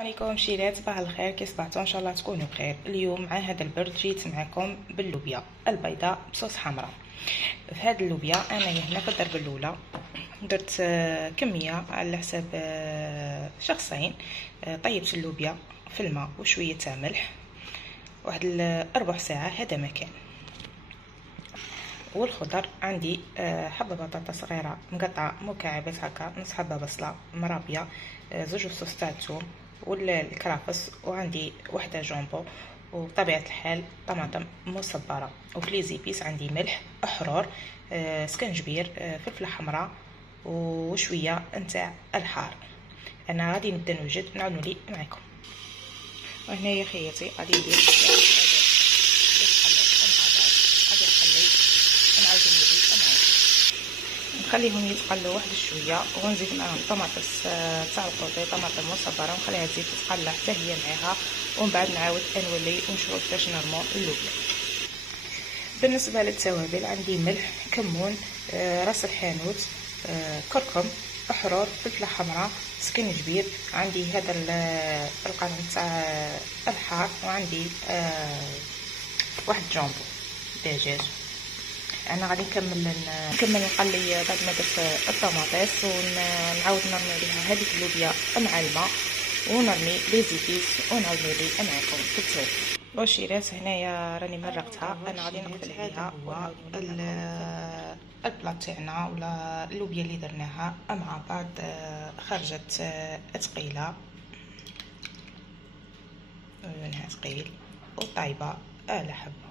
عليكم شيرات، صباح الخير. كي صبحتوا ان شاء الله تكونوا بخير. اليوم مع هذا البرد جيت معكم باللوبيا البيضاء بصوص حمراء. في هذه اللوبيا انا هنا في الضربه الاولى درت كميه على حساب شخصين. طيبت اللوبيا في الماء وشويه تاع ملح واحد ربع ساعه، هذا مكان. والخضر عندي حبه بطاطا صغيره مقطعه مكعبات هكا، نص حبه بصله مرابيه، زوج فصوص تاع الثوم والكرافس، وعندي وحده جامبو، وبطبيعه الحال طماطم مصبره. وفي لي زيبيس عندي ملح احرور، سكنجبير، فلفله حمراء، وشويه نتاع الحار. انا غادي نبدا نوجد نعاود نولي معكم. وهنايا خياتي غادي ندير نخليهم يتقلوا واحد شويه، ونزيد معاهم طماطس تاع القوطي، طماطم مصبره، ونخليها تزيد تتقلى حتى هي معاها، ومن بعد نعاود نولي ونشوفوا كيفاش نرمو اللوبيا. بالنسبه للتوابل عندي ملح، كمون، راس الحانوت، كركم احرور، فلفله حمراء، سكنجبير، عندي هذا القرن تاع الحار، وعندي واحد جامبو دجاج. انا غادي نكمل نقلي بعد ما درت الطماطيس، ونعاود نرمي عليها هذيك اللوبيا مع الماء، ونرمي لي زيبيس، ونعاود نولي معكم في التصوير. وشيرات هنايا راني مرقتها، انا غادي نقفل عليها ونعاود البلاط تاعنا ولا اللوبيا اللي درناها مع بعض. خرجت ثقيله، لونها ثقيل وطايبه على حبه.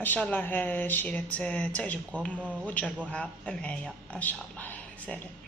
ان شاء الله شيرات تعجبكم وتجربوها معايا ان شاء الله. سلام.